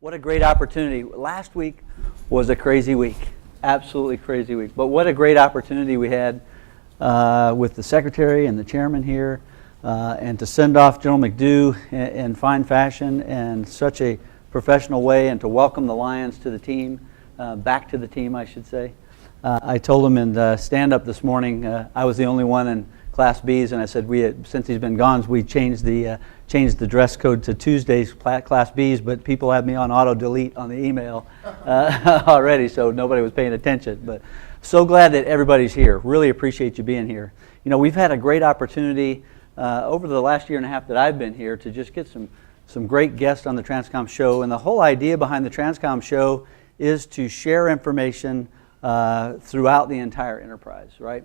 What a great opportunity. Last week was a crazy week, absolutely crazy week. But what a great opportunity we had with the secretary and the chairman here and to send off General McDew in fine fashion and such a professional way, and to welcome the Lions to the team, back to the team, I should say. I told him in stand-up this morning, I was the only one in Class Bs, and I said since he's been gone, we changed the dress code to Tuesdays Class Bs, but people had me on auto-delete on the email already, so nobody was paying attention. But so glad that everybody's here. Really appreciate you being here. You know, we've had a great opportunity over the last year and a half that I've been here to just get some great guests on the TRANSCOM Show, and the whole idea behind the TRANSCOM Show is to share information throughout the entire enterprise, right?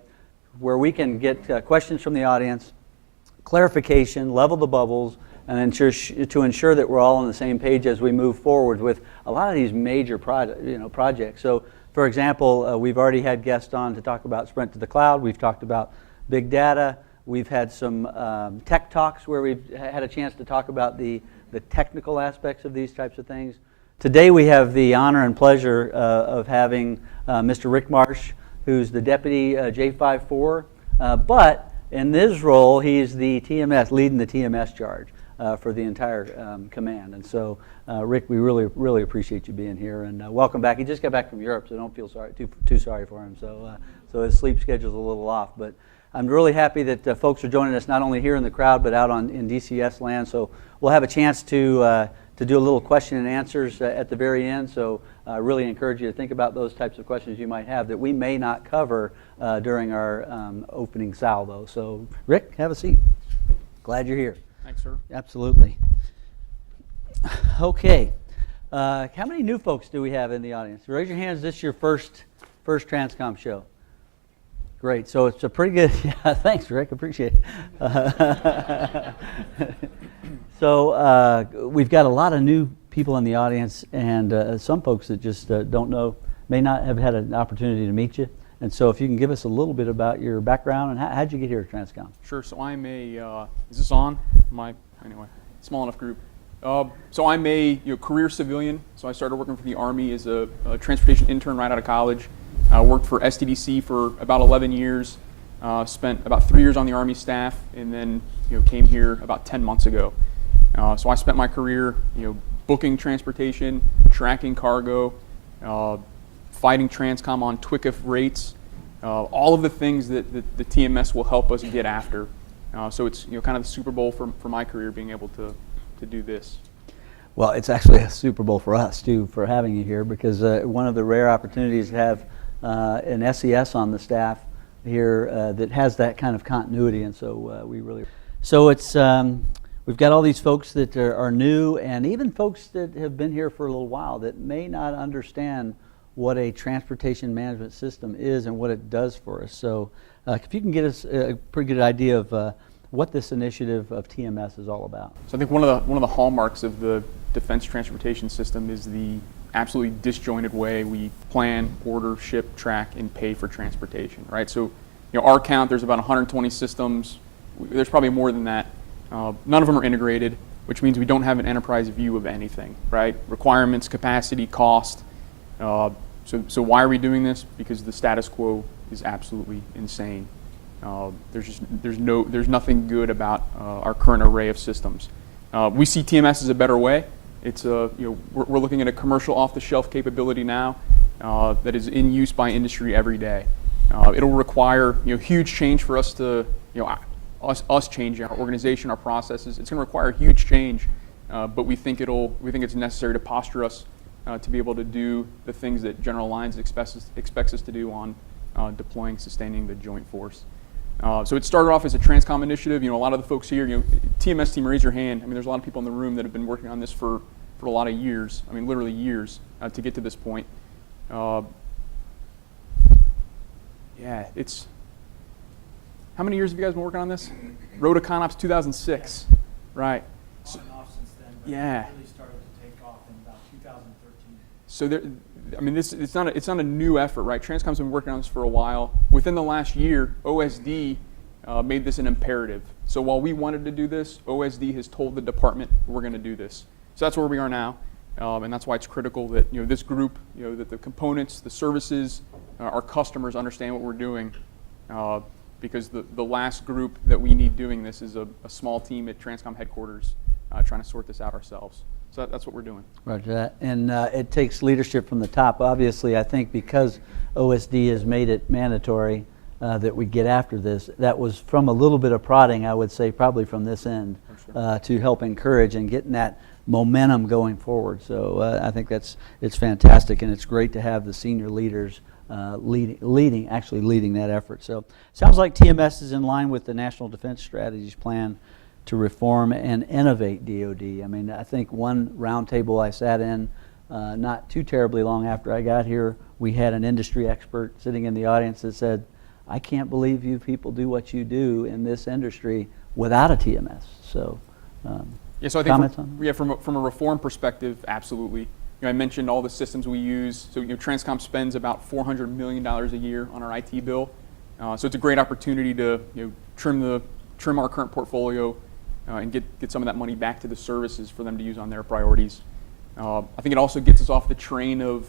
Where we can get questions from the audience, clarification, level the bubbles, and to ensure that we're all on the same page as we move forward with a lot of these major projects. So, for example, we've already had guests on to talk about Sprint to the Cloud. We've talked about big data. We've had some tech talks where we've had a chance to talk about the technical aspects of these types of things. Today we have the honor and pleasure of having Mr. Rick Marsh, who's the Deputy J54, but in this role, he's the TMS, leading the TMS charge for the entire command. And so, Rick, we really appreciate you being here, and welcome back. He just got back from Europe, so don't feel too sorry for him. So his sleep schedule's a little off, but I'm really happy that folks are joining us not only here in the crowd, but out in DCS land. So we'll have a chance to do a little question and answers at the very end. So I really encourage you to think about those types of questions you might have that we may not cover during our opening salvo. So Rick, have a seat. Glad you're here. Thanks, sir. Absolutely. Okay. How many new folks do we have in the audience? Raise your hands. This is your first TRANSCOM show. Great. So it's a pretty good. Yeah, thanks, Rick. Appreciate it. So we've got a lot of new people in the audience, and some folks that just don't know, may not have had an opportunity to meet you. And so if you can give us a little bit about your background and how'd you get here at TRANSCOM? Sure. So I'm is this on? Anyway, small enough group. So I'm a career civilian. So I started working for the Army as a transportation intern right out of college. I worked for STDC for about 11 years, spent about 3 years on the Army staff, and then came here about 10 months ago. So I spent my career booking transportation, tracking cargo, fighting TRANSCOM on TWICF rates, all of the things that the TMS will help us get after. So it's kind of the Super Bowl for my career, being able to do this. Well, it's actually a Super Bowl for us too, for having you here, because one of the rare opportunities to have an SES on the staff here that has that kind of continuity, and so it's we've got all these folks that are new, and even folks that have been here for a little while that may not understand what a transportation management system is and what it does for us. So if you can get us a pretty good idea of what this initiative of TMS is all about. So I think one of the hallmarks of the defense transportation system is the absolutely disjointed way we plan, order, ship, track, and pay for transportation, right? So our count, there's about 120 systems. There's probably more than that. None of them are integrated, which means we don't have an enterprise view of anything, right? Requirements, capacity, cost. So why are we doing this? Because the status quo is absolutely insane. There's nothing good about our current array of systems. We see TMS as a better way. It's we're looking at a commercial off-the-shelf capability now that is in use by industry every day. It'll require huge change for us to us changing our organization, our processes. It's going to require huge change, but we think it's necessary to posture us to be able to do the things that General Alliance expects us to do on deploying, sustaining the joint force. So it started off as a TRANSCOM initiative. A lot of the folks here, TMS team, raise your hand. I mean, there's a lot of people in the room that have been working on this for a lot of years. I mean, literally years to get to this point. Yeah, it's. How many years have you guys been working on this? Rotoconops 2006, right? On and off since then, but yeah. It really started to take off in about 2013. So it's not a new effort, right? TRANSCOM's been working on this for a while. Within the last year, OSD made this an imperative. So while we wanted to do this, OSD has told the department we're going to do this. So that's where we are now. And that's why it's critical that this group, that the components, the services, our customers understand what we're doing. Because the last group that we need doing this is a small team at TRANSCOM headquarters trying to sort this out ourselves. So that's what we're doing. Roger that. And it takes leadership from the top. Obviously, I think because OSD has made it mandatory that we get after this, that was from a little bit of prodding, I would say, probably from this end, to help encourage and getting that momentum going forward. So I think it's fantastic, and it's great to have the senior leaders leading that effort. So sounds like TMS is in line with the National Defense Strategies Plan to reform and innovate DoD. I mean, I think one roundtable I sat in not too terribly long after I got here, we had an industry expert sitting in the audience that said, I can't believe you people do what you do in this industry without a TMS. So yeah, so I think comments on that? from a reform perspective, absolutely. I mentioned all the systems we use. So TRANSCOM spends about $400 million a year on our IT bill. So it's a great opportunity to trim our current portfolio and get some of that money back to the services for them to use on their priorities. I think it also gets us off the train of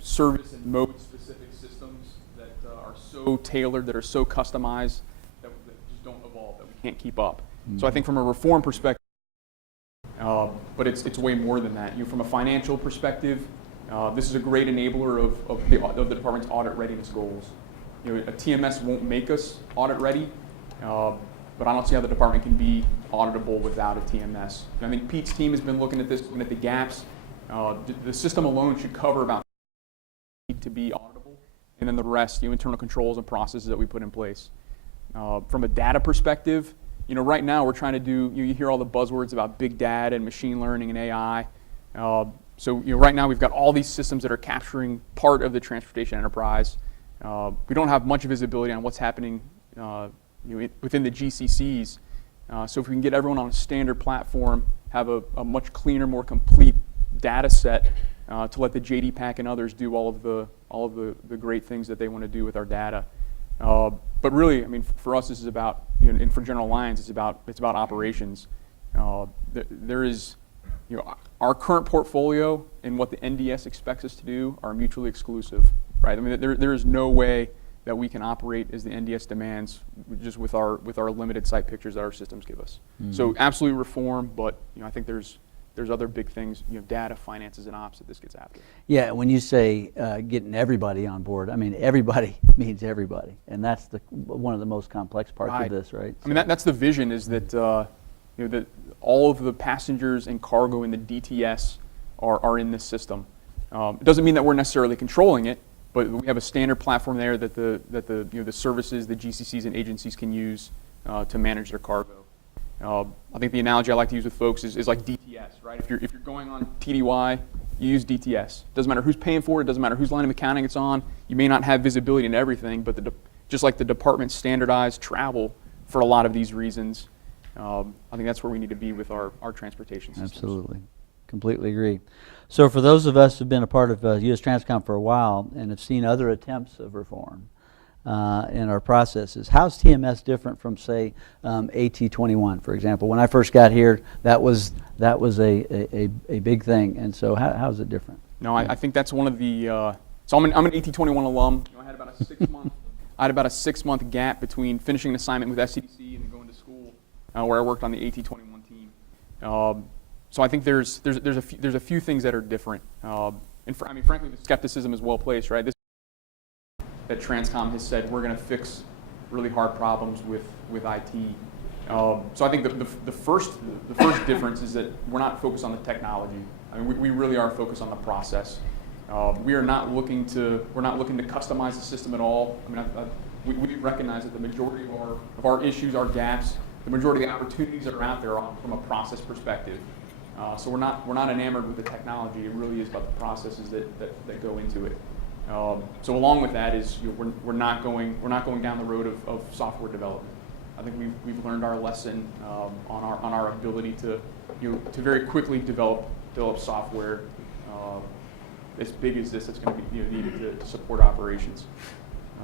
service and mode specific systems that are so tailored, that are so customized, that just don't evolve, that we can't keep up. Mm-hmm. So I think from a reform perspective, but it's way more than that. From a financial perspective, this is a great enabler of the department's audit readiness goals. A TMS won't make us audit ready, but I don't see how the department can be auditable without a TMS. I think Pete's team has been looking at this, looking at the gaps. The system alone should cover about to be auditable, and then the rest, internal controls and processes that we put in place. From a data perspective, right now we're trying to do, you hear all the buzzwords about big data and machine learning and AI. So right now we've got all these systems that are capturing part of the transportation enterprise. We don't have much visibility on what's happening within the GCCs. So if we can get everyone on a standard platform, have a much cleaner, more complete data set to let the JD Pack and others do all of the great things that they want to do with our data. But really, I mean, for us, this is about, and for General Alliance, it's about operations. There is, our current portfolio and what the NDS expects us to do are mutually exclusive, right? I mean, there is no way that we can operate as the NDS demands just with our limited site pictures that our systems give us. Mm-hmm. So absolutely reform, but I think there's other big things, data, finances, and ops that this gets after. Yeah, when you say getting everybody on board, I mean everybody means everybody, and that's one of the most complex parts of this, right? I mean that's the vision, is that that all of the passengers and cargo in the DTS are in this system. It doesn't mean that we're necessarily controlling it, but we have a standard platform there that the services, the GCCs and agencies can use to manage their cargo. I think the analogy I like to use with folks is like DTS, right? If you're going on TDY, you use DTS. Doesn't matter who's paying for it. Doesn't matter whose line of accounting it's on. You may not have visibility into everything, but just like the department standardized travel for a lot of these reasons, I think that's where we need to be with our transportation systems. Absolutely. Completely agree. So for those of us who've been a part of U.S. TRANSCOM for a while and have seen other attempts of reform in our processes, how's TMS different from, say, AT21, for example? When I first got here, that was a big thing, and so how's it different? No, I think that's one of the. So I'm an AT21 alum. I had about a 6-month. I had about a 6-month gap between finishing an assignment with SCDC and then going to school, where I worked on the AT21 team. So I think there's a few things that are different, and frankly, the skepticism is well placed, right? That TRANSCOM has said we're going to fix really hard problems with IT. So I think the first difference is that we're not focused on the technology. I mean, we really are focused on the process. We're not looking to customize the system at all. I mean, we recognize that the majority of our issues, our gaps, the majority of the opportunities that are out there are from a process perspective. So we're not enamored with the technology. It really is about the processes that go into it. So along with that is we're not going down the road of software development. I think we've learned our lesson on our ability to very quickly develop software as big as this that's going to be needed to support operations.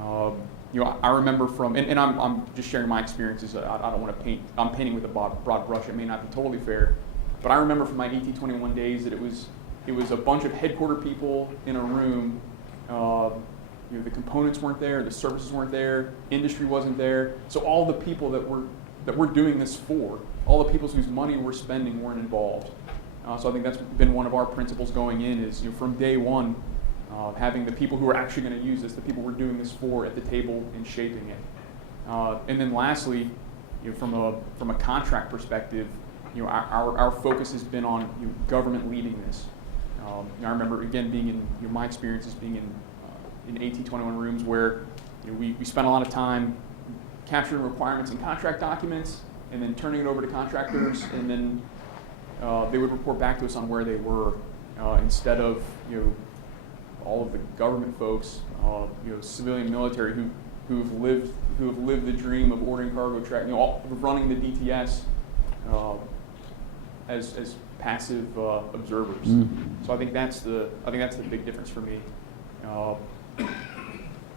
I remember from, and I'm just sharing my experiences. I don't want to paint. I'm painting with a broad brush. It may not be totally fair, but I remember from my AT21 days that it was it was a bunch of headquarter people in a room. The components weren't there, the services weren't there, industry wasn't there. So all the people that we're doing this for, all the people whose money we're spending weren't involved. So I think that's been one of our principles going in is from day one, having the people who are actually going to use this, the people we're doing this for at the table and shaping it. And then lastly, from a contract perspective, our focus has been on government leading this. I remember again being in my experiences being in AT21 rooms where we spent a lot of time capturing requirements in contract documents and then turning it over to contractors, and then they would report back to us on where they were instead of all of the government folks, civilian military who have lived the dream of ordering cargo track, running the DTS as passive observers. Mm-hmm. So I think that's the big difference for me.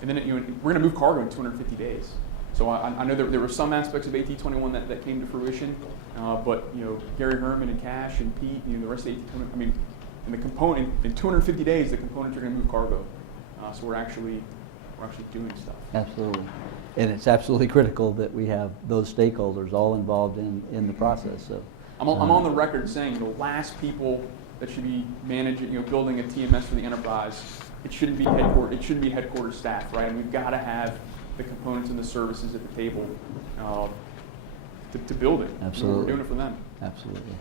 And then we're going to move cargo in 250 days. So I know there were some aspects of AT21 that came to fruition, but Gary Herman and Cash and Pete, the rest of AT21. And the component in 250 days, the components are going to move cargo. So we're actually doing stuff. Absolutely. And it's absolutely critical that we have those stakeholders all involved in the process. So I'm on the record saying the last people that should be managing, building a TMS for the enterprise, it shouldn't be headquarters staff, right? And we've got to have the components and the services at the table to build it. Absolutely. We're doing it for them. Absolutely.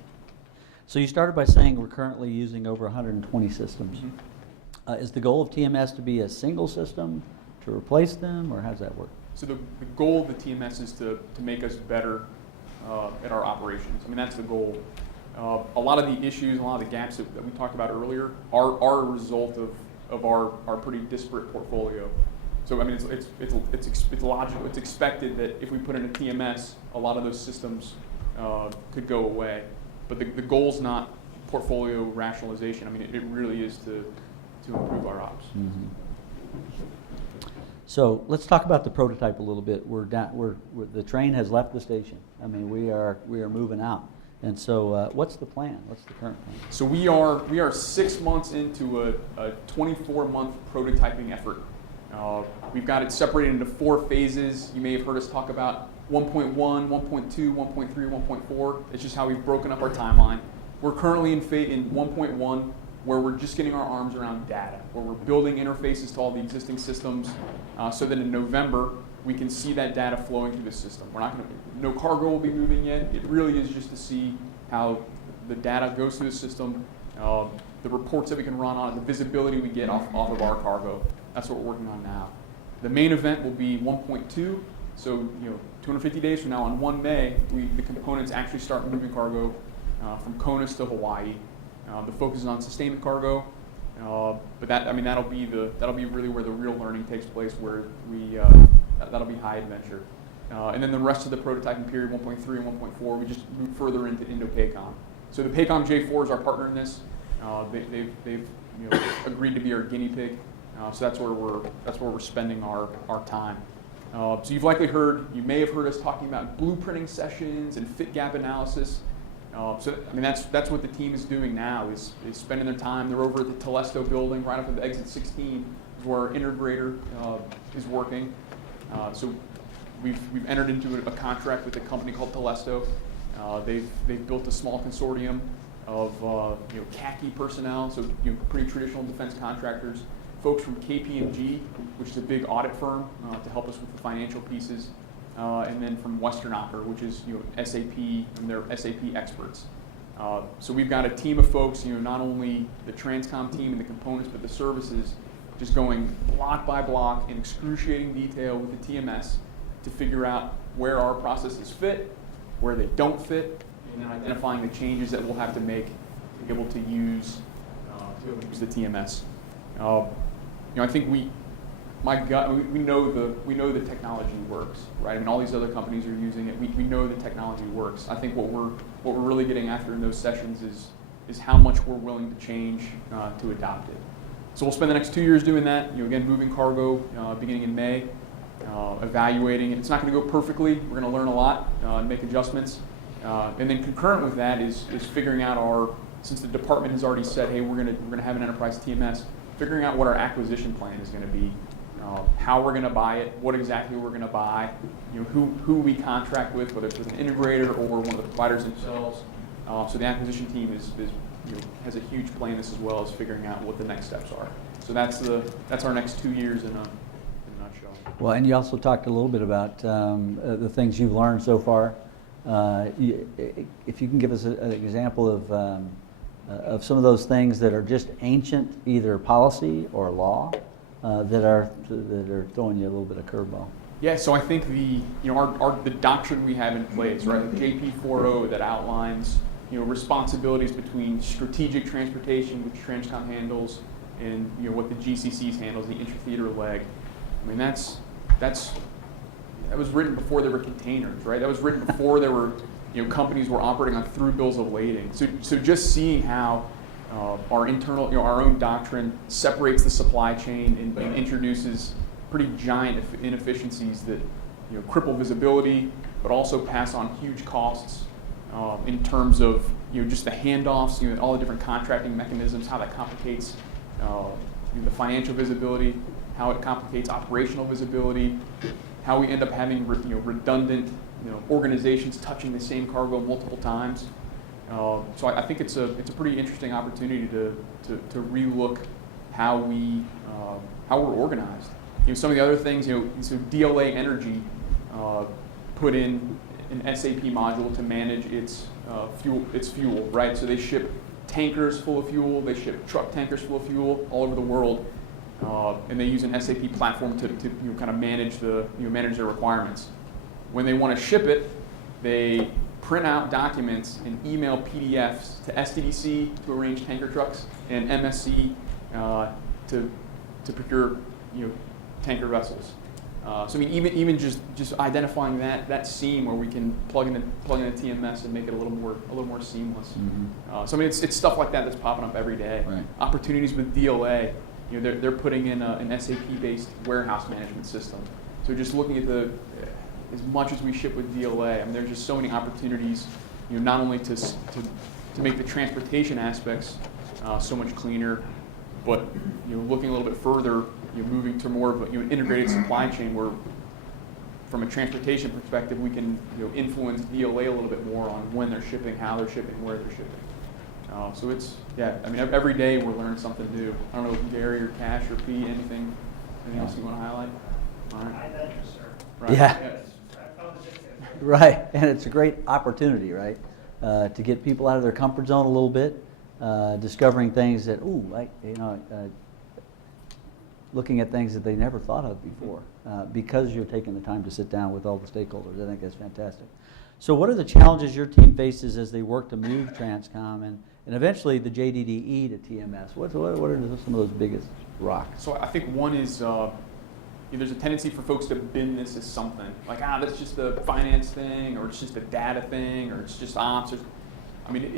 So you started by saying we're currently using over 120 systems. Mm-hmm. Is the goal of TMS to be a single system, to replace them, or how does that work? So the goal of the TMS is to make us better at our operations. That's the goal. A lot of the issues, a lot of the gaps that we talked about earlier are a result of our pretty disparate portfolio. So it's logical, it's expected that if we put in a TMS, a lot of those systems could go away. But the goal's not portfolio rationalization. It really is to improve our ops. Mm-hmm. So let's talk about the prototype a little bit. The train has left the station. We are moving out. And so what's the plan? What's the current plan? So we are 6 months into a 24-month prototyping effort. We've got it separated into 4 phases. You may have heard us talk about 1.1, 1.2, 1.3, 1.4. It's just how we've broken up our timeline. We're currently in 1.1, where we're just getting our arms around data, where we're building interfaces to all the existing systems, so that in November we can see that data flowing through the system. No cargo will be moving yet. It really is just to see how the data goes through the system, the reports that we can run on it, the visibility we get off of our cargo. That's what we're working on now. The main event will be 1.2. So 250 days from now, on 1 May, the components actually start moving cargo from Conus to Hawaii. The focus is on sustainment cargo, but that'll be really where the real learning takes place, where that'll be high adventure. And then the rest of the prototyping period, 1.3 and 1.4, we just move further into Indo-PACOM. So the PACOM J4 is our partner in this. They've agreed to be our guinea pig. So that's where we're spending our time. So you may have heard us talking about blueprinting sessions and fit gap analysis. That's what the team is doing now, is spending their time. They're over at the Telesto building, right up at the exit 16, is where our integrator is working. So we've entered into a contract with a company called Telesto. They've built a small consortium of khaki personnel, so pretty traditional defense contractors, folks from KPMG, which is a big audit firm, to help us with the financial pieces. And then from Western Opera, which is SAP, and they're SAP experts. So we've got a team of folks, not only the TRANSCOM team and the components, but the services, just going block by block in excruciating detail with the TMS to figure out where our processes fit, where they don't fit, and then identifying the changes that we'll have to make to be able to use the TMS. I think we know the technology works, right? All these other companies are using it. We know the technology works. I think what we're really getting after in those sessions is how much we're willing to change to adopt it. So we'll spend the next 2 years doing that. Again, moving cargo beginning in May, evaluating it. It's not going to go perfectly. We're going to learn a lot and make adjustments. And then concurrent with that is figuring out our since the department has already said, hey, we're gonna have an enterprise TMS, figuring out what our acquisition plan is going to be, how we're going to buy it, what exactly we're going to buy, who we contract with, whether it's with an integrator or one of the providers themselves. So the acquisition team has a huge plan this as well as figuring out what the next steps are. So that's our next 2 years in a nutshell. Well, and you also talked a little bit about the things you've learned so far. If you can give us an example of some of those things that are just ancient, either policy or law, that are throwing you a little bit of curveball. Yeah, so I think the doctrine we have in place, right, the JP 4.0 that outlines responsibilities between strategic transportation, which TRANSCOM handles, and what the GCCs handles, the intra-theater leg. I mean, that was written before there were containers, right? That was written before there were companies were operating on through bills of lading. So just seeing how our internal, our own doctrine separates the supply chain and introduces pretty giant inefficiencies that cripple visibility, but also pass on huge costs in terms of just the handoffs, all the different contracting mechanisms, how that complicates the financial visibility, how it complicates operational visibility, how we end up having redundant organizations touching the same cargo multiple times. So I think it's a pretty interesting opportunity to relook how we're organized. Some of the other things, so DLA Energy put in an SAP module to manage its fuel, right? So they ship tankers full of fuel, they ship truck tankers full of fuel all over the world, and they use an SAP platform to kind of manage their requirements. When they want to ship it, they print out documents and email PDFs to STDC to arrange tanker trucks and MSC to procure tanker vessels. So I mean, even just identifying that seam where we can plug in the TMS and make it a little more seamless. Mm-hmm. So I mean, it's stuff like that that's popping up every day. Right. Opportunities with DLA. They're putting in an SAP-based warehouse management system. So just looking at as much as we ship with DLA, I mean, there's just so many opportunities, not only to make the transportation aspects so much cleaner, but looking a little bit further, moving to more of an integrated supply chain where, from a transportation perspective, we can influence DLA a little bit more on when they're shipping, how they're shipping, where they're shipping. So I mean, every day we're learning something new. I don't know if Gary or Cash or Pete, anything else you want to highlight? All right. I thank you, sir. Right. Yeah. I found this interesting. Right, and it's a great opportunity, right, to get people out of their comfort zone a little bit, discovering things that, looking at things that they never thought of before, because you're taking the time to sit down with all the stakeholders. I think that's fantastic. So what are the challenges your team faces as they work to move TRANSCOM and eventually the JDDE to TMS? What are some of those biggest rocks? So I think one is there's a tendency for folks to bin this as something like, that's just a finance thing, or it's just a data thing, or it's just ops. I mean,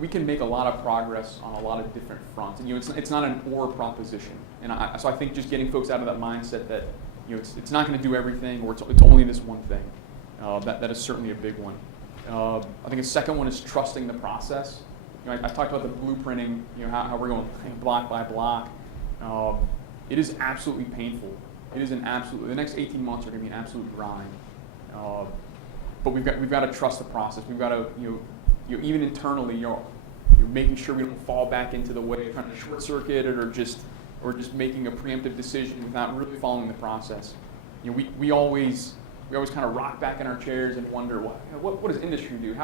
we can make a lot of progress on a lot of different fronts, and it's not an or proposition. And so I think just getting folks out of that mindset that it's not going to do everything, or it's only this one thing. That is certainly a big one. I think a second one is trusting the process. I talked about the blueprinting, how we're going block by block. It is absolutely painful. The next 18 months are going to be an absolute grind. But we've got to trust the process. We've got to, even internally, you're making sure we don't fall back into the way of trying to short circuit it or just making a preemptive decision without really following the process. We always kind of rock back in our chairs and wonder what does industry do?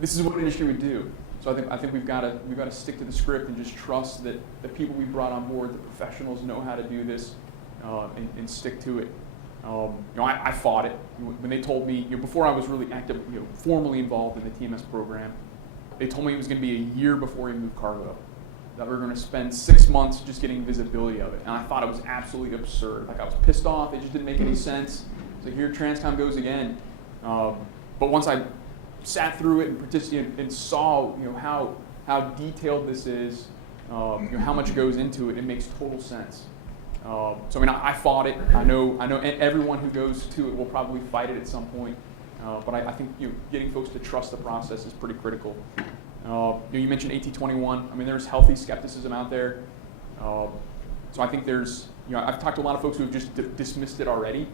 This is what industry would do. So I think we've got to stick to the script and just trust that the people we brought on board, the professionals, know how to do this and stick to it. I fought it when they told me before I was really active, formally involved in the TMS program. They told me it was going to be a year before we moved cargo, that we were going to spend 6 months just getting visibility of it, and I thought it was absolutely absurd. Like, I was pissed off; it just didn't make any sense. So here TRANSCOM goes again. But once I sat through it and participated and saw how detailed this is, how much goes into it, it makes total sense. So I mean, I fought it. I know everyone who goes to it will probably fight it at some point. but I think getting folks to trust the process is pretty critical. You mentioned AT21. I mean, there's healthy skepticism out there. So I think there's, I've talked to a lot of folks who have just dismissed it already.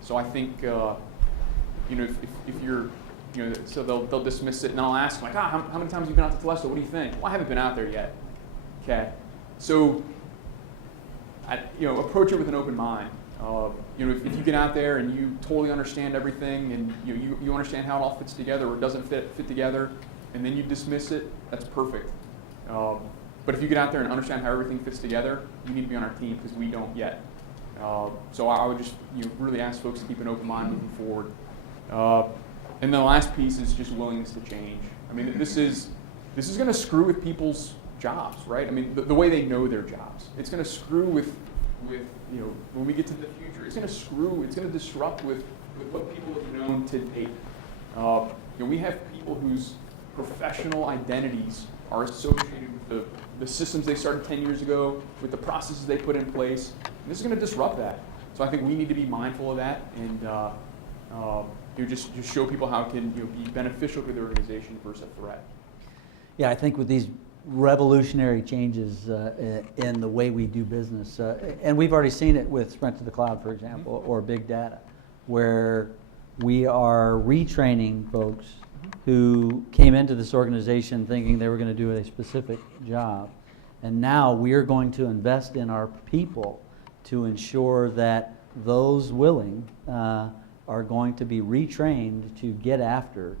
So I think, if you're, so they'll dismiss it, and I'll ask them, like, how many times have you been out to Telesto? What do you think? Well, I haven't been out there yet. Okay. So, approach it with an open mind. If you get out there and you totally understand everything, and you understand how it all fits together or doesn't fit together, and then you dismiss it, that's perfect. But if you get out there and understand how everything fits together, you need to be on our team, because we don't yet. So I would just really ask folks to keep an open mind moving forward. And the last piece is just willingness to change. I mean, this is going to screw with people's jobs, right? I mean, the way they know their jobs. It's going to screw with when we get to the future. It's going to disrupt with what people have known to date. We have people whose professional identities are associated with the systems they started 10 years ago, with the processes they put in place. And this is going to disrupt that. So I think we need to be mindful of that, and just show people how it can be beneficial to the organization versus a threat. Yeah, I think with these revolutionary changes in the way we do business, and we've already seen it with Sprint to the Cloud, for example, or big data, where we are retraining folks who came into this organization thinking they were going to do a specific job, and now we are going to invest in our people to ensure that those willing are going to be retrained to get after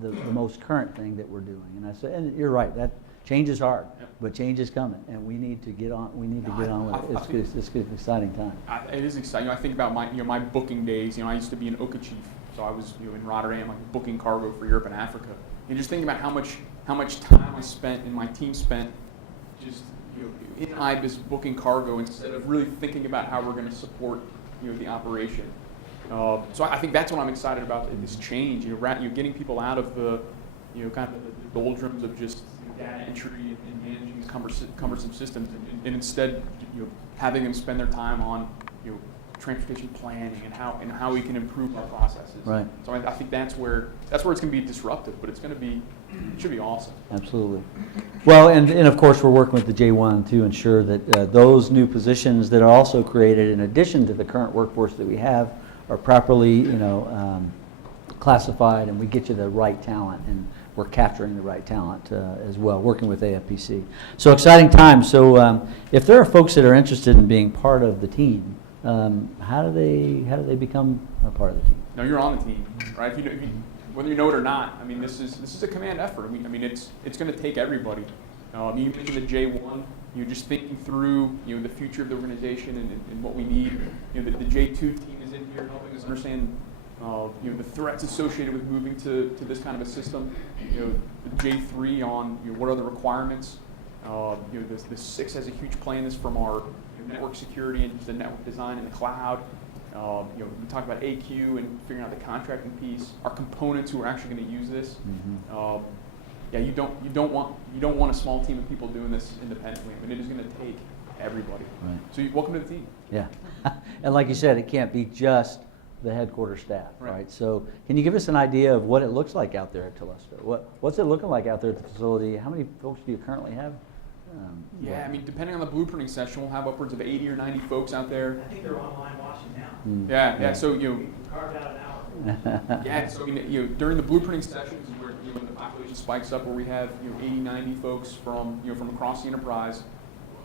the most current thing that we're doing. And I said, and you're right, that change is hard, but change is coming, and we need to get on. We need to get on with it. It's an exciting time. It is exciting. I think about my booking days. I used to be an OCA chief, so I was in Rotterdam, like booking cargo for Europe and Africa. And just thinking about how much time I spent and my team spent just in IBIS booking cargo instead of really thinking about how we're going to support the operation. So I think that's what I'm excited about, this change. Getting people out of the kind of the doldrums of just data entry and managing cumbersome systems, and instead having them spend their time on transportation planning and how we can improve our processes. Right. So I think that's where it's going to be disruptive, but it should be awesome. Absolutely. Well, and of course we're working with the J1 to ensure that those new positions that are also created in addition to the current workforce that we have are properly classified, and we get you the right talent, and we're capturing the right talent as well, working with AFPC. So exciting times. So if there are folks that are interested in being part of the team, how do they become a part of the team? No, you're on the team, right? Whether you know it or not, I mean, this is a command effort. I mean, it's going to take everybody. You mentioned the J1. Just thinking through the future of the organization and what we need. The J2 team is in here helping us understand the threats associated with moving to this kind of a system. The J3 on what are the requirements. The 6 has a huge play in this from our network security and the network design in the cloud. We talk about AQ and figuring out the contracting piece. Our components who are actually going to use this. Mm-hmm. You don't want a small team of people doing this independently. I mean, it is going to take everybody. Right. So welcome to the team. Yeah, and like you said, it can't be just the headquarters staff, right? So can you give us an idea of what it looks like out there at Telesto? What's it looking like out there at the facility? How many folks do you currently have? I mean, depending on the blueprinting session, we'll have upwards of 80 or 90 folks out there. I think they're online watching now. Yeah. So Carved out an hour. Yeah. So during the blueprinting sessions, where when the population spikes up, where we have 80, 90 folks from from across the enterprise.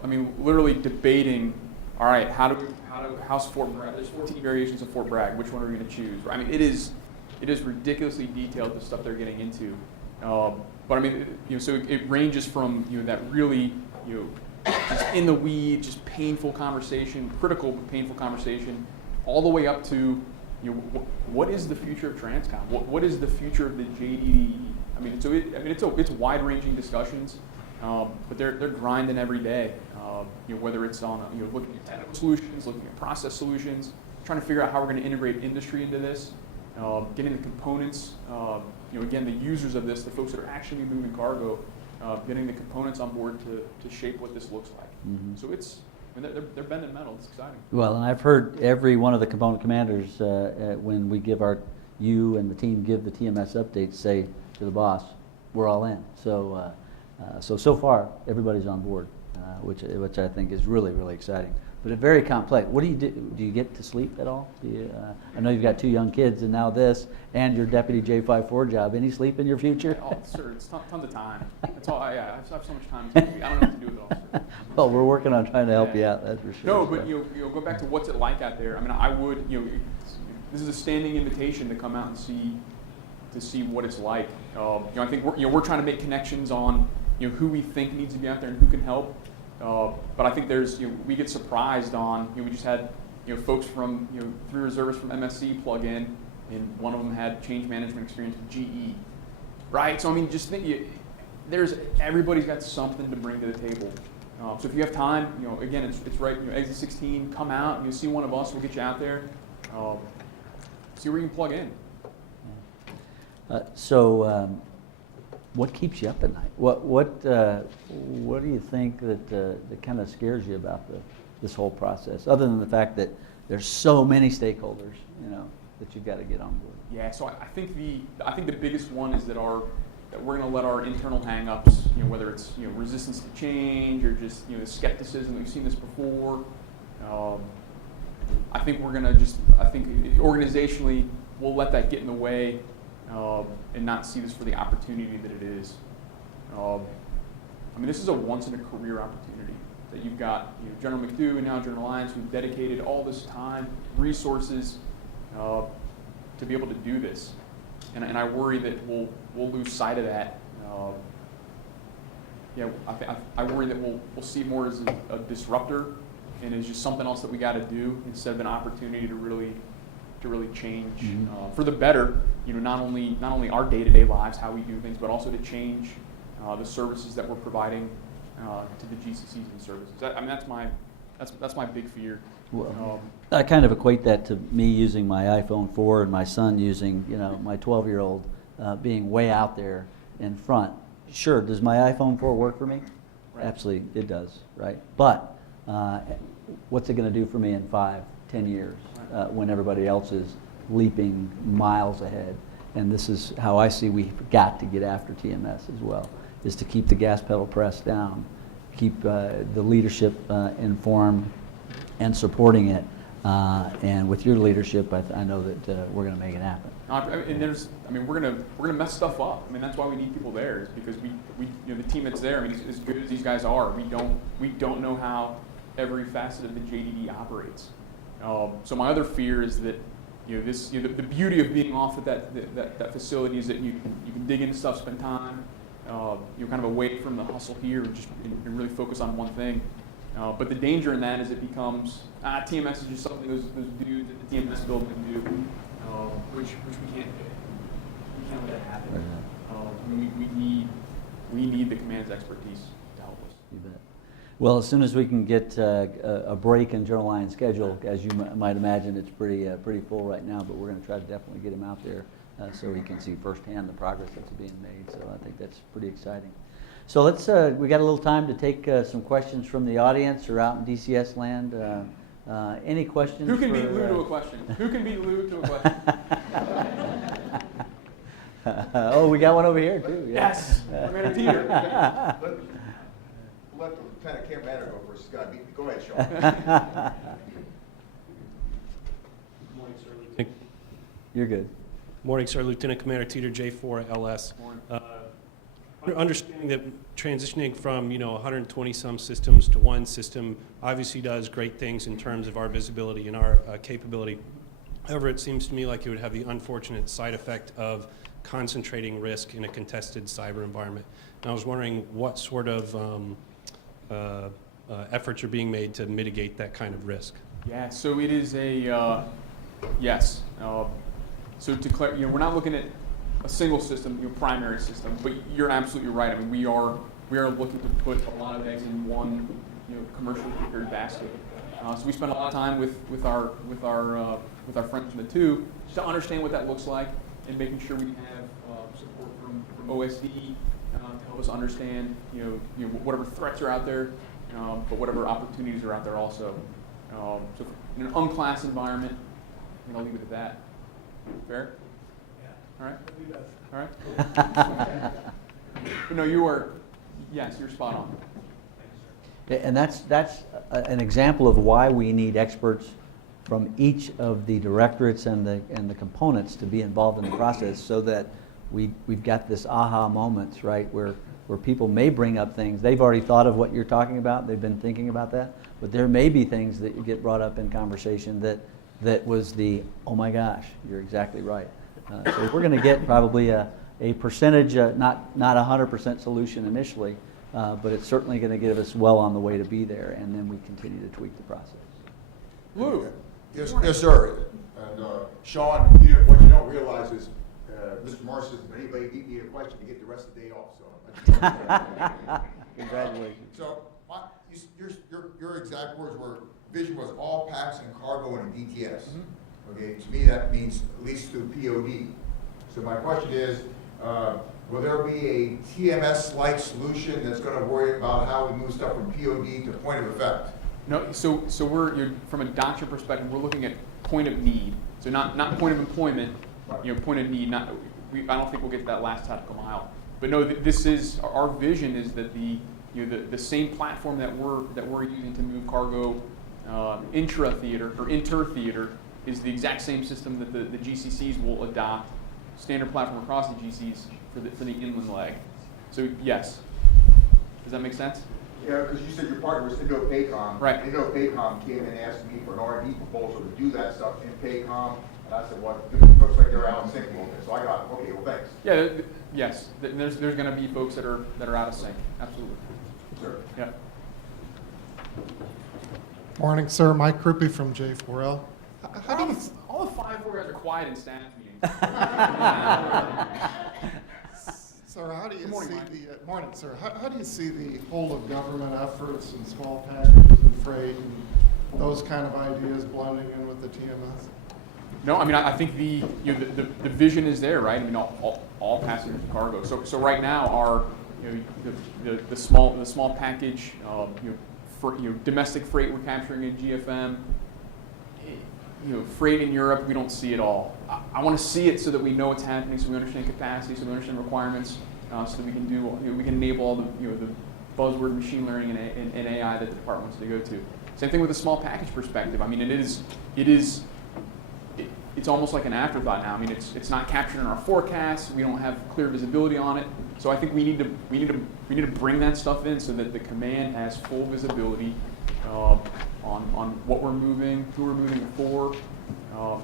I mean, literally debating. All right, how's Fort Bragg? There's 14 variations of Fort Bragg. Which one are we going to choose? I mean, it is ridiculously detailed, the stuff they're getting into. But I mean, so it ranges from that really just in the weeds, just painful conversation, critical but painful conversation, all the way up to what is the future of TRANSCOM? What is the future of the JDDE? I mean, it's wide-ranging discussions, but they're grinding every day. Whether it's on looking at technical solutions, looking at process solutions, trying to figure out how we're going to integrate industry into this, getting the components. Again, the users of this, the folks that are actually moving cargo, getting the components on board to shape what this looks like. Mm-hmm. So they're bending metal. It's exciting. Well, and I've heard every one of the component commanders when we give our you and the team give the TMS updates, say to the boss, we're all in. So far, everybody's on board, which I think is really, really exciting. But it's very complex. What do you do? Do you get to sleep at all? Do you, I know you've got 2 young kids, and now this, and your deputy J54 job. Any sleep in your future? Oh, sir, it's tons of time. That's all. I have so much time. I don't know what to do with it all, sir. Well, we're working on trying to help Yeah. you out. That's for sure. No, but go back to what's it like out there. I mean, I would this is a standing invitation to come out and see what it's like. I think we're trying to make connections on who we think needs to be out there and who can help. But I think we get surprised on we just had folks from 3 reservists from MSC plug in, and one of them had change management experience with GE, right? So I mean, just think everybody's got something to bring to the table. So if you have time, again, it's right. Exit 16, come out, see one of us. We'll get you out there. See where you can plug in. What keeps you up at night? What do you think that kind of scares you about this whole process, other than the fact that there's so many stakeholders, that you've got to get on board? Yeah. So I think the biggest one is that we're going to let our internal hangups, whether it's resistance to change or just skepticism. We've seen this before. I think we're going to organizationally we'll let that get in the way. And not see this for the opportunity that it is. I mean, this is a once-in-a-career opportunity that you've got General McDew and now General Lyons, who've dedicated all this time, resources to be able to do this. And I worry that we'll lose sight of that. I worry that we'll see it more as a disruptor and as just something else that we got to do instead of an opportunity to really change for the better. Not only our day-to-day lives, how we do things, but also to change the services that we're providing to the GCCs and services. That's my big fear. Well, I kind of equate that to me using my iPhone 4 and my son using, my 12-year-old being way out there in front. Sure, does my iPhone 4 work for me? Right. Absolutely, it does, right? But what's it going to do for me in 5, 10 years when everybody else is leaping miles ahead? And this is how I see we've got to get after TMS as well, is to keep the gas pedal pressed down, keep the leadership informed and supporting it. And with your leadership, I know that we're going to make it happen. And we're gonna mess stuff up. I mean, that's why we need people there, is because we the team that's there. I mean, as good as these guys are, we don't know how every facet of the JDD operates. So my other fear is that the beauty of being off at that facility is that you can dig into stuff, spend time, you're kind of away from the hustle here, and really focus on one thing. But the danger in that is it becomes TMS is just something those dudes at the TMS building can do, which we can't do. We can't let that happen. We need the command's expertise to help us. You bet. Well, as soon as we can get a break in General Lyon's schedule, as you might imagine, it's pretty full right now, but we're going to try to definitely get him out there so he can see firsthand the progress that's being made. So I think that's pretty exciting. So let's, we got a little time to take some questions from the audience or out in DCS land. Any questions? Who can beat Lou to a question? Who can beat Lou to a question? Oh, we got one over here too. Yeah. Yes, Commander Teeter. Let the lieutenant camp manager go first. Scott, go ahead, Sean. Good morning, sir. Lieutenant. You're good. Morning, sir. Lieutenant Commander Teeter, J4LS. Understanding that transitioning from 120 some systems to one system obviously does great things in terms of our visibility and our capability. However, it seems to me like it would have the unfortunate side effect of concentrating risk in a contested cyber environment. And I was wondering what sort of efforts are being made to mitigate that kind of risk. Yeah, so it is a yes. So to clarify, we're not looking at a single system, primary system, but you're absolutely right. I mean, we are looking to put a lot of eggs in one commercially prepared basket. So we spend a lot of time with our friends from the two to understand what that looks like, and making sure we have support from OSD to help us understand whatever threats are out there, but whatever opportunities are out there also. So in an unclassed environment, I'll leave it at that. Fair? All right? All right? But no, you are, yes, you're spot on. And that's an example of why we need experts from each of the directorates and the components to be involved in the process, so that we've got this aha moments, right, where people may bring up things. They've already thought of what you're talking about. They've been thinking about that. But there may be things that get brought up in conversation that was the, oh my gosh, you're exactly right. So we're going to get probably a percentage, not 100% solution initially, but it's certainly going to give us well on the way to be there, and then we continue to tweak the process. Lou? Yes, sir. And Sean, what you don't realize is, Mr. Morris says, if anybody need a question, you get the rest of the day off, so. Congratulations. So, your exact words were, vision was all packs and cargo in a DTS. Okay, to me that means at least through POD. So my question is, will there be a TMS-like solution that's going to worry about how we move stuff from POD to point of effect? No, so from a doctrine perspective, we're looking at point of need. So not point of employment, point of need. I don't think we'll get to that last tactical mile. But no, this is our vision is that the same platform that we're using to move cargo intra-theater or inter-theater is the exact same system that the GCCs will adopt, standard platform across the GCs for the inland leg. So yes, does that make sense? Yeah, because you said your partner was Indo-PACOM. Right. Indo-PACOM came in and asked me for an R&D proposal to do that stuff in PACOM, and I said, well, it looks like they're out of sync a little bit. So I got, okay, well, thanks. Yeah, yes. There's going to be folks that are out of sync. Absolutely. Sure. Yeah. Morning, sir. Mike Kruppe from J4L. How do you, All the 5-4 guys are quiet in staff meetings. sir, how do you Morning, see Mike. the morning, sir? How do you see the whole of government efforts and small packages and freight and those kind of ideas blending in with the TMS? No, I mean I think the vision is there, right? I mean all passenger cargo. So right now our the small package domestic freight we're capturing in GFM. Freight in Europe, we don't see it all. I want to see it so that we know what's happening, so we understand capacity, so we understand requirements, so that we can do, we can enable all the buzzword machine learning and AI that the department wants to go to. Same thing with the small package perspective. I mean, it's almost like an afterthought now. I mean, it's not captured in our forecasts. We don't have clear visibility on it. So I think we need to bring that stuff in so that the command has full visibility on what we're moving, who we're moving it for,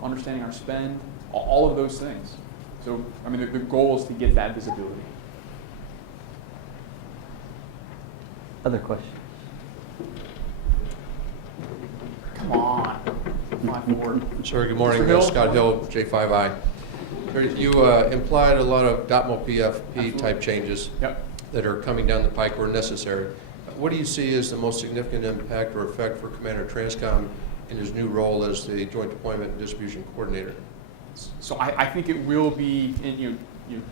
understanding our spend, all of those things. So, I mean, the goal is to get that visibility. Other questions? Come on. 5-4. Sir, good morning. Mr. Hill? Scott Hill, J5I. You implied a lot of DOTMO PFP type changes Yep. that are coming down the pike or necessary. What do you see as the most significant impact or effect for Commander TRANSCOM in his new role as the Joint Deployment and Distribution Coordinator? So I think it will be,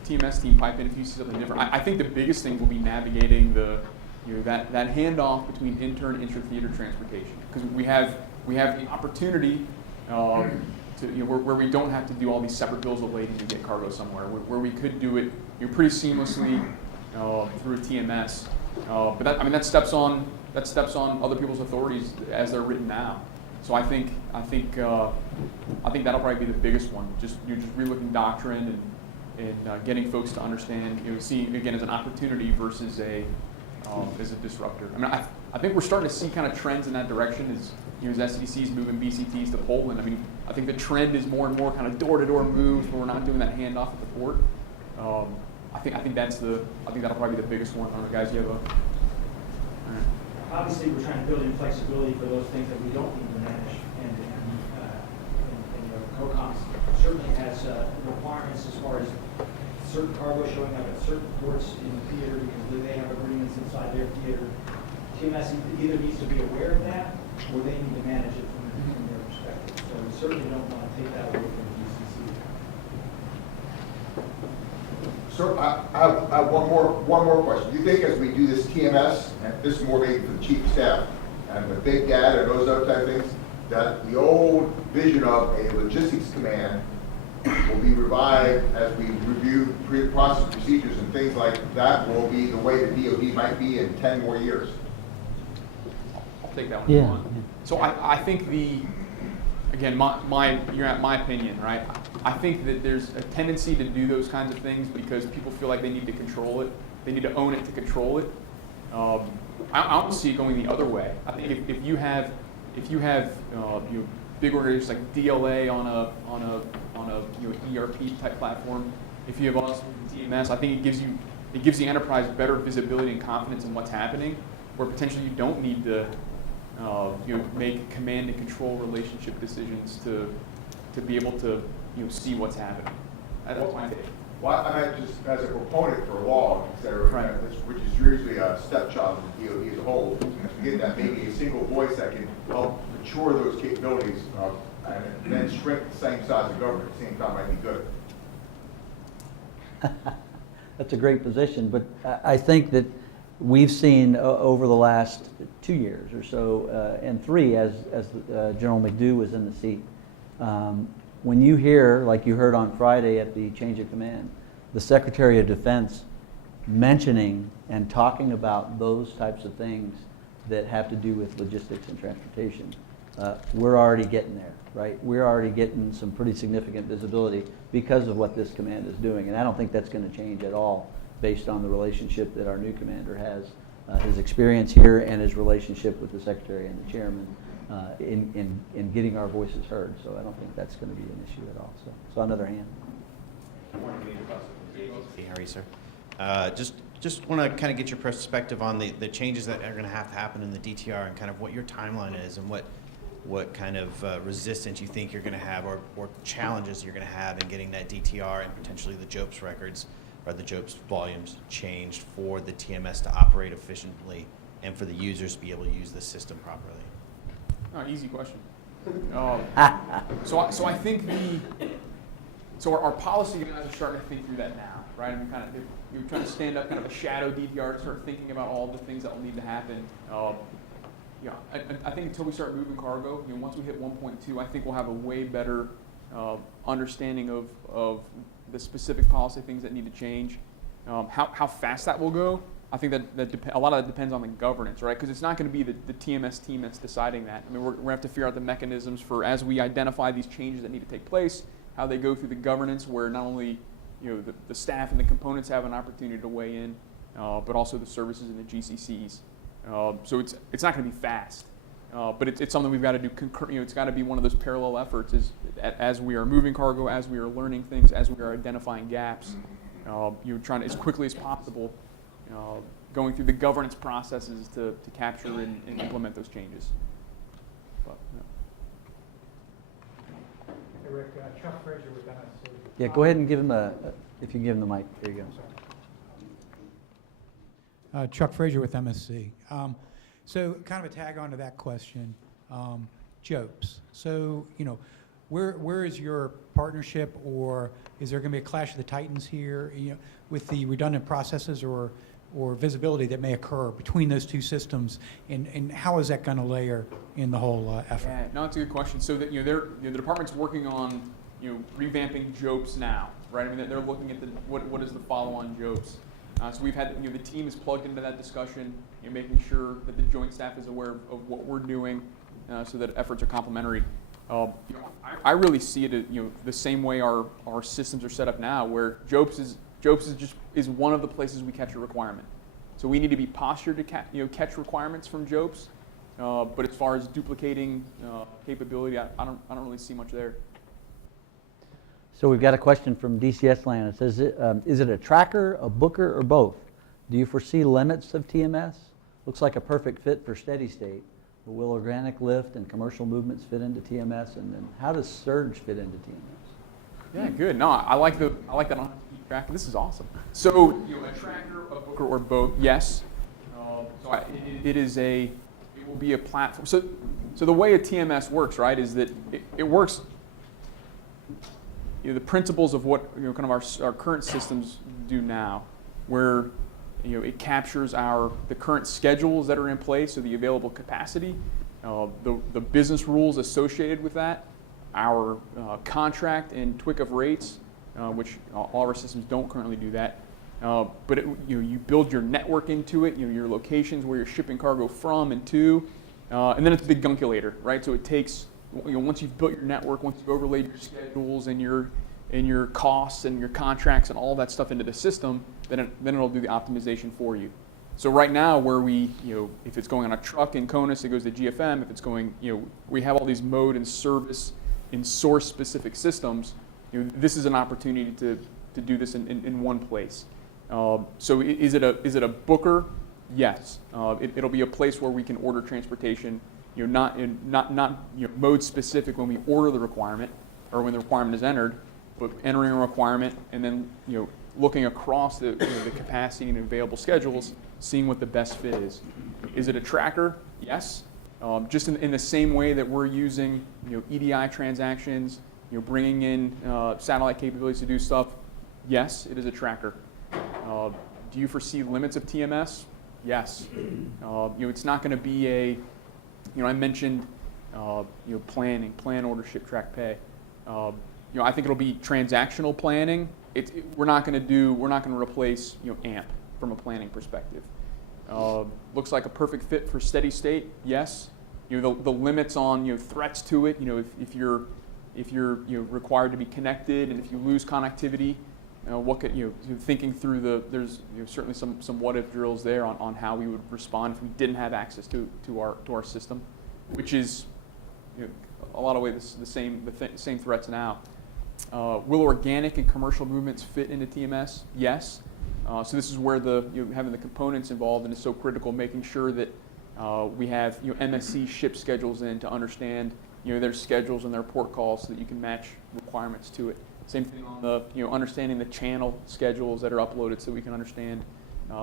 TMS team pipe in if you see something different. I think the biggest thing will be navigating that handoff between inter and intra-theater transportation, because we have the opportunity to where we don't have to do all these separate bills of lading to get cargo somewhere, where we could do it pretty seamlessly through TMS. But that steps on other people's authorities as they're written now. So I think that'll probably be the biggest one. Just relooking doctrine and getting folks to understand, seeing again as an opportunity versus as a disruptor. I mean, I think we're starting to see kind of trends in that direction as SDC's moving BCTs to Poland. I mean, I think the trend is more and more kind of door-to-door moves where we're not doing that handoff at the port. I think that'll probably be the biggest one. I don't know, guys, you have a. Obviously, we're trying to build in flexibility for those things that we don't need to manage, and COCOM certainly has requirements as far as certain cargo showing up at certain ports in the theater because they have agreements inside their theater. TMS either needs to be aware of that, or they need to manage it from their perspective. So we certainly don't want to take that away from the GCC. Sir, I have one more question. Do you think as we do this TMS, and this is more maybe for the chief of staff, and the big data and those other type of things, that the old vision of a logistics command will be revived as we review process procedures and things like that will be the way the DOD might be in 10 more years. I'll take that one. If you Yeah. want. So I think again, you're at my opinion, right? I think that there's a tendency to do those kinds of things because people feel like they need to control it. They need to own it to control it. I don't see it going the other way. I think if you have big organizations like DLA on a ERP type platform, if you have us with TMS, I think it gives the enterprise better visibility and confidence in what's happening, where potentially you don't need to make command and control relationship decisions to be able to see what's happening. That's my take. Well, I meant just as a proponent for log, et cetera, Right. which is usually a stepchild of the DOD as a whole, to get that maybe a single voice that can help mature those capabilities and then shrink the same size of government at the same time might be good. That's a great position, but I think that we've seen over the last 2 years or so, and 3 as General McDew was in the seat, when you hear, like you heard on Friday at the change of command, the Secretary of Defense mentioning and talking about those types of things that have to do with logistics and transportation, we're already getting there, right? We're already getting some pretty significant visibility because of what this command is doing, and I don't think that's going to change at all based on the relationship that our new commander has, his experience here and his relationship with the Secretary and the Chairman in getting our voices heard. So I don't think that's going to be an issue at all. So another hand. Hey, how are you, sir? Just want to kind of get your perspective on the changes that are going to happen in the DTR and kind of what your timeline is and what kind of resistance you think you're going to have or challenges you're going to have in getting that DTR and potentially the JOPS records or the JOPS volumes changed for the TMS to operate efficiently and for the users to be able to use the system properly. Easy question. So I think our policy guys are starting to think through that now, right? I mean, you're trying to stand up kind of a shadow DTR to start thinking about all the things that will need to happen. I think until we start moving cargo, once we hit 1.2, I think we'll have a way better understanding of the specific policy things that need to change. How fast that will go, I think that a lot of that depends on the governance, right? Because it's not going to be the TMS team that's deciding that. I mean, we're going to have to figure out the mechanisms for as we identify these changes that need to take place, how they go through the governance, where not only the staff and the components have an opportunity to weigh in, but also the services and the GCCs. So it's not going to be fast, but it's something we've got to do concurrently. It's got to be one of those parallel efforts as we are moving cargo, as we are learning things, as we are identifying gaps. Trying to, as quickly as possible, going through the governance processes to capture and implement those changes. But, Hey, Rick, Chuck Frazier with MSC. Yeah, go ahead and give him if you give him the mic. There you go. Chuck Frazier with MSC. So kind of a tag on to that question, JOPS. So, where is your partnership, or is there going to be a clash of the titans here, with the redundant processes or visibility that may occur between those two systems, and how is that going to layer in the whole effort? Yeah, no, that's a good question. So that the department's working on revamping JOPS now, right? I mean, they're looking at what is the follow-on JOPS. So we've had the team is plugged into that discussion, making sure that the joint staff is aware of what we're doing, so that efforts are complementary. I really see it the same way our systems are set up now, where JOPS is one of the places we catch a requirement. So we need to be postured to catch requirements from JOPS, but as far as duplicating capability, I don't really see much there. So we've got a question from DCS Land. It says, is it a tracker, a booker, or both? Do you foresee limits of TMS? Looks like a perfect fit for steady state. But will organic lift and commercial movements fit into TMS? And then how does surge fit into TMS? Yeah, good. No, I like that. I don't have to keep track. This is awesome. So a tracker, a booker, or both? Yes. It will be a platform. So the way a TMS works, right, is that it works. The principles of what kind of our current systems do now, where it captures the current schedules that are in place, so the available capacity, the business rules associated with that. our contract and TWIC of rates, which all our systems don't currently do that. But you build your network into it, your locations where you're shipping cargo from and to, and then it's a big gunculator, right? So it takes, once you've built your network, once you've overlaid your schedules and your costs and your contracts and all that stuff into the system, then it'll do the optimization for you. So right now, where we, if it's going on a truck in CONUS, it goes to GFM. If it's going, we have all these mode and service and source specific systems. This is an opportunity to do this in one place. So is it a booker? Yes. It'll be a place where we can order transportation, not mode specific when we order the requirement or when the requirement is entered, but entering a requirement and then looking across the capacity and available schedules, seeing what the best fit is. Is it a tracker? Yes. Just in the same way that we're using EDI transactions, bringing in satellite capabilities to do stuff. Yes, it is a tracker. Do you foresee limits of TMS? Yes. It's not going to be a, I mentioned, planning, plan, order, ship, track, pay. I think it'll be transactional planning. We're not going to replace, AMP from a planning perspective. Looks like a perfect fit for steady state. Yes. The limits on, threats to it. If you're required to be connected, and if you lose connectivity, what could thinking through there's certainly some what if drills there on how we would respond if we didn't have access to our system, which is a lot of ways the same threats now. Will organic and commercial movements fit into TMS? Yes. So this is where having the components involved and is so critical, making sure that we have MSC ship schedules in to understand their schedules and their port calls so that you can match requirements to it. Same thing on the understanding the channel schedules that are uploaded so we can understand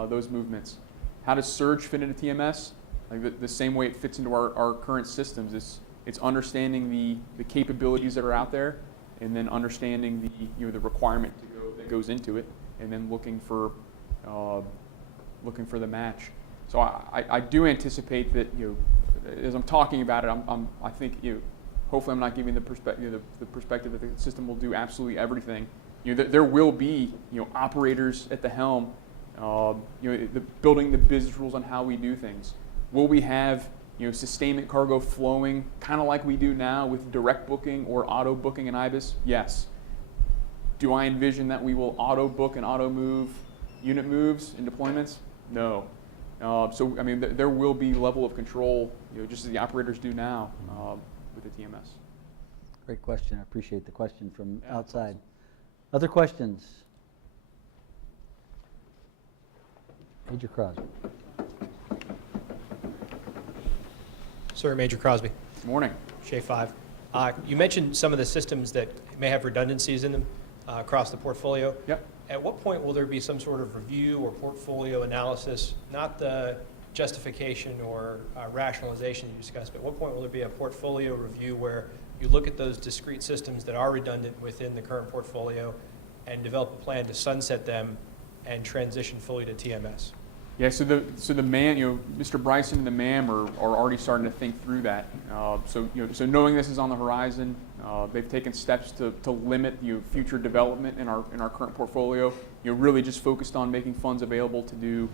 those movements. How does surge fit into TMS? Like the same way it fits into our current systems. It's understanding the capabilities that are out there, and then understanding the requirement that goes into it, and then looking for the match. So I do anticipate that as I'm talking about it, I think hopefully I'm not giving the perspective that the system will do absolutely everything. There will be operators at the helm, building the business rules on how we do things. Will we have sustainment cargo flowing kind of like we do now with direct booking or auto booking in IBIS? Yes. Do I envision that we will auto book and auto move unit moves and deployments? No. So there will be level of control, just as the operators do now with the TMS. Great question. I appreciate the question from outside. Other questions? Major Crosby. Sir, Major Crosby. Good morning. Shay 5. You mentioned some of the systems that may have redundancies in them across the portfolio. Yep. At what point will there be some sort of review or portfolio analysis, not the justification or rationalization you discussed, but at what point will there be a portfolio review where you look at those discrete systems that are redundant within the current portfolio and develop a plan to sunset them and transition fully to TMS? Yeah, so the MAM, Mr. Bryson and the MAM are already starting to think through that. So knowing this is on the horizon, they've taken steps to limit future development in our current portfolio. Really just focused on making funds available to do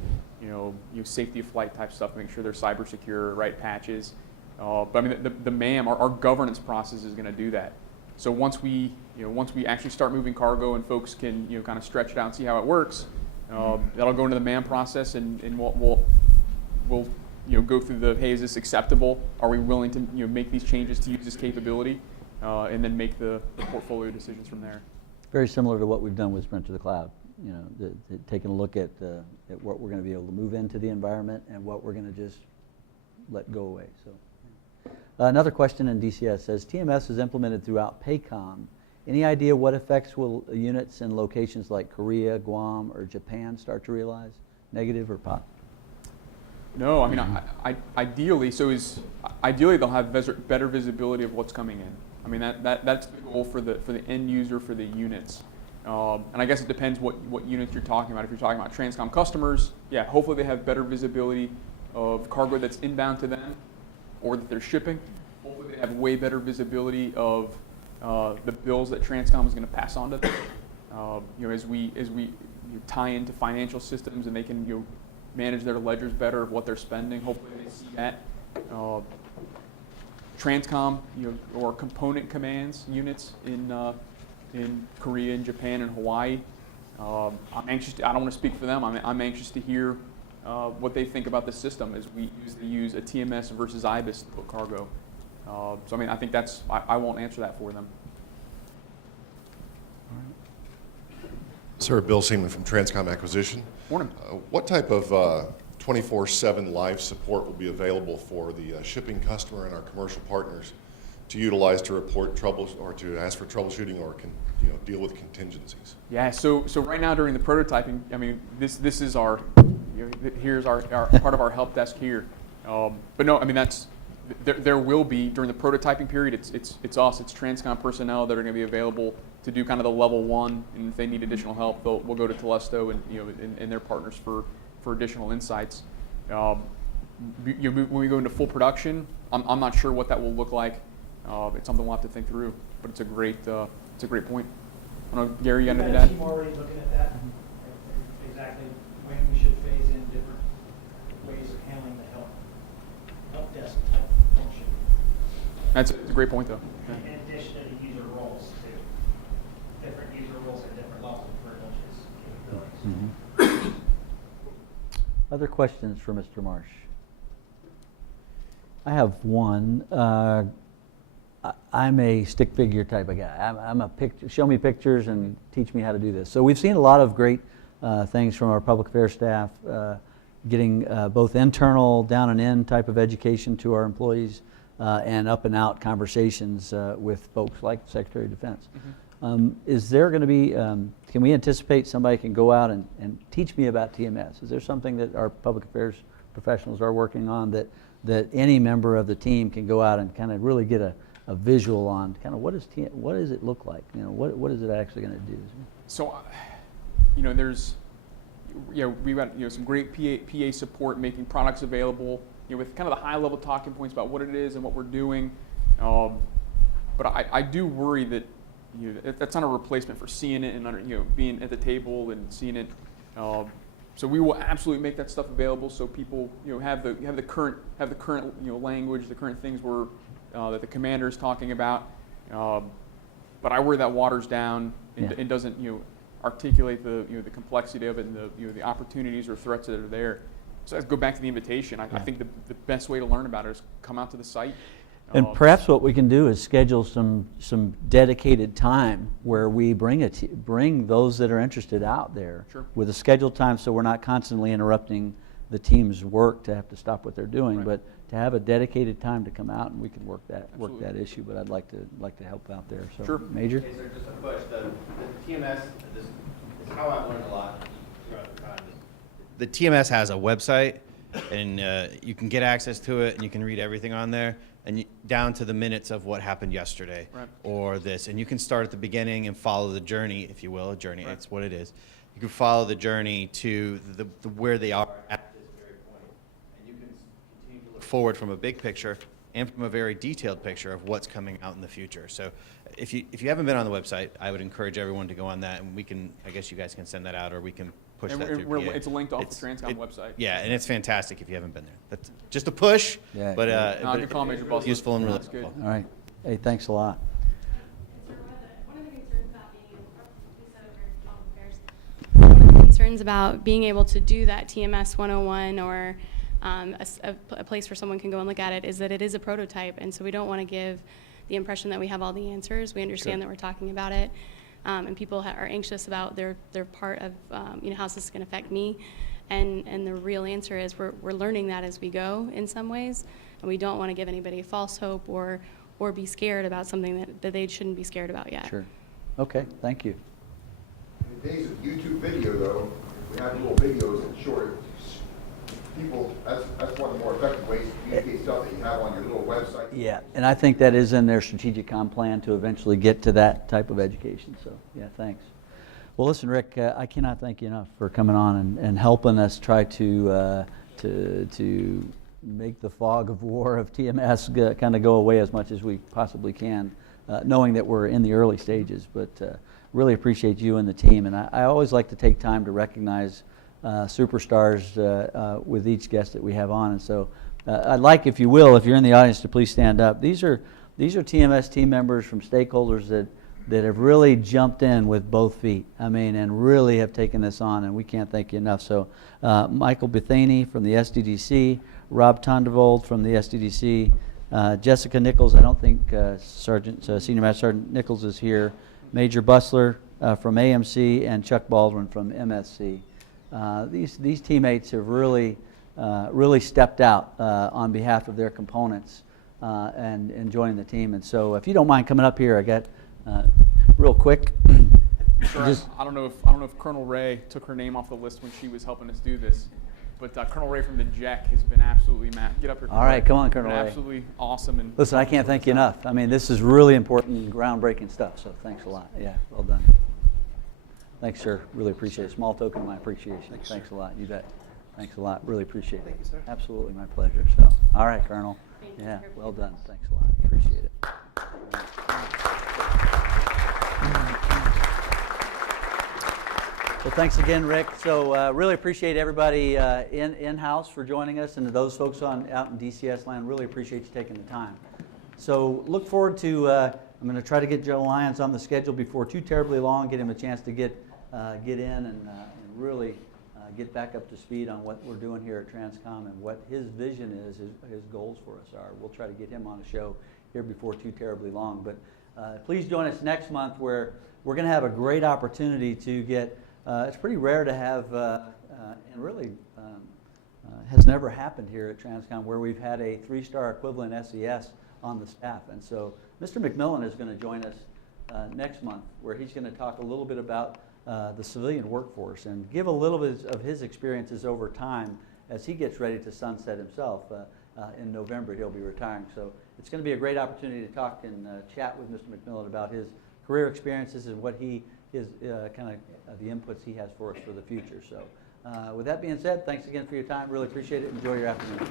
safety of flight type stuff, make sure they're cyber secure, right patches. But the MAM, our governance process is going to do that. So once we actually start moving cargo and folks can kind of stretch it out and see how it works. That'll go into the MAM process, and we'll go through the, hey, is this acceptable? Are we willing to make these changes to use this capability, and then make the portfolio decisions from there. Very similar to what we've done with Sprint to the Cloud. Taking a look at what we're going to be able to move into the environment and what we're going to just let go away. So, another question in DCS says TMS is implemented throughout PACOM. Any idea what effects will units in locations like Korea, Guam, or Japan start to realize? Negative or positive? No, ideally they'll have better visibility of what's coming in. That's the goal for the end user, for the units. And I guess it depends what units you're talking about. If you're talking about TRANSCOM customers, yeah, hopefully they have better visibility of cargo that's inbound to them or that they're shipping. Hopefully they have way better visibility of the bills that TRANSCOM is going to pass on to them. As we tie into financial systems and they can manage their ledgers better of what they're spending. Hopefully they see that. TRANSCOM, or component commands units in Korea and Japan and Hawaii. I'm anxious. I don't want to speak for them. I'm anxious to hear what they think about the system as we use a TMS versus IBIS to put cargo. So I think that's. I won't answer that for them. Sir, Bill Seaman from TRANSCOM Acquisition. Morning. What type of 24/7 live support will be available for the shipping customer and our commercial partners to utilize to report troubles or to ask for troubleshooting or deal with contingencies? Yeah. So right now during the prototyping, this is our here's our part of our help desk here. But no, that's there will be during the prototyping period. It's us. It's TRANSCOM personnel that are going to be available to do kind of the level one, and if they need additional help, we'll go to Telesto and their partners for additional insights. When we go into full production, I'm not sure what that will look like. It's something we'll have to think through, but it's a great point. I don't know, Gary, you got anything to Is add? the team already looking at that? Exactly when we should phase in different ways of handling the help desk type function? That's a great point, though. In addition to the user roles too. Different user roles at different levels of privileges, capabilities. Other questions for Mr. Marsh? I have one. I'm a stick figure type of guy. I'm a picture. Show me pictures and teach me how to do this. So we've seen a lot of great things from our public affairs staff, getting both internal, down and in type of education to our employees, and up and out conversations with folks like the Secretary of Defense. Is there going to be, can we anticipate somebody can go out and teach me about TMS? Is there something that our public affairs professionals are working on that any member of the team can go out and kind of really get a visual on kind of what does it look like? What is it actually going to do? So, there's, we've got some great PA support, making products available, with kind of the high level talking points about what it is and what we're doing. But I do worry that that's not a replacement for seeing it and being at the table and seeing it. So we will absolutely make that stuff available so people have the current language, the current things that the commander is talking about. But I worry that waters down and doesn't articulate the complexity of it and the opportunities or threats that are there. So let's go back to the invitation. I think the best way to learn about it is come out to the site. And perhaps what we can do is schedule some dedicated time where we bring those that are interested out there with a scheduled time, so we're not constantly interrupting the team's work to have to stop what they're doing, but to have a dedicated time to come out and we can work that issue. But I'd like to help out there. So, Major. Okay, sir, just a push. The TMS is how I've learned a lot throughout the time. The TMS has a website, and you can get access to it, and you can read everything on there, and down to the minutes of what happened yesterday, or this. And you can start at the beginning and follow the journey, if you will. A journey, it's what it is. You can follow the journey to the where they are at this very point, and you can continue to look forward from a big picture and from a very detailed picture of what's coming out in the future. So if you haven't been on the website, I would encourage everyone to go on that, and we can, I guess you guys can send that out, or we can push that through PA. It's linked off the TRANSCOM website. Yeah, and it's fantastic if you haven't been there. That's just a push, but good call, Major Boss. useful and really That's good. helpful. All right. Hey, thanks a lot. One of the concerns about being able to do that TMS 101 or a place where someone can go and look at it is that it is a prototype, and so we don't want to give the impression that we have all the answers. We understand that we're talking about it, and people are anxious about their part of how's this going to affect me, and the real answer is we're learning that as we go in some ways, and we don't want to give anybody false hope or be scared about something that they shouldn't be scared about yet. Sure. Okay. Thank you. In the days of YouTube video, though, if we have little videos and short, people, that's one of the more effective ways to communicate stuff that you have on your little website. Yeah, and I think that is in their strategic comm plan to eventually get to that type of education. So, yeah, thanks. Well, listen, Rick, I cannot thank you enough for coming on and helping us try to make the fog of war of TMS kind of go away as much as we possibly can. knowing that we're in the early stages. But really appreciate you and the team. And I always like to take time to recognize superstars with each guest that we have on. And so I'd like, if you will, if you're in the audience, to please stand up. These are TMS team members from stakeholders that have really jumped in with both feet. I mean, and really have taken this on, and we can't thank you enough. So Michael Bethany from the SDDC, Rob Tondevold from the SDDC, Jessica Nichols, I don't think Senior Master Sergeant Nichols is here, Major Bustler from AMC, and Chuck Baldwin from MSC. These teammates have really stepped out on behalf of their components and joining the team. And so if you don't mind coming up here, I got real quick. Sure, I don't know if Colonel Ray took her name off the list when she was helping us do this, but Colonel Ray from the JEC has been absolutely get up here. All right, come on, Colonel Ray. Absolutely awesome. And listen, I can't thank you enough. I mean, this is really important, groundbreaking stuff. So thanks a lot. Yeah, well done. Thanks, sir. Really appreciate it. Small token of my appreciation. Thanks a lot. You bet. Thanks a lot. Really appreciate it. Thank you, sir. Absolutely, my pleasure. So, all right, Colonel. Yeah, well done. Thanks a lot. Appreciate it. Well, thanks again, Rick. So really appreciate everybody in-house for joining us, and to those folks out in DCS land, really appreciate you taking the time. So look forward to, I'm going to try to get Joe Lyons on the schedule before too terribly long, get him a chance to get in and really get back up to speed on what we're doing here at TRANSCOM and what his vision is, his goals for us are. We'll try to get him on a show here before too terribly long. But please join us next month, where we're going to have a great opportunity to get, it's pretty rare to have, and really has never happened here at TRANSCOM, where we've had a 3-star equivalent SES on the staff. And so Mr. McMillan is going to join us next month, where he's going to talk a little bit about the civilian workforce and give a little bit of his experiences over time as he gets ready to sunset himself. In November, he'll be retiring. So it's going to be a great opportunity to talk and chat with Mr. McMillan about his career experiences and what he is kind of the inputs he has for us for the future. So with that being said, thanks again for your time. Really appreciate it. Enjoy your afternoon.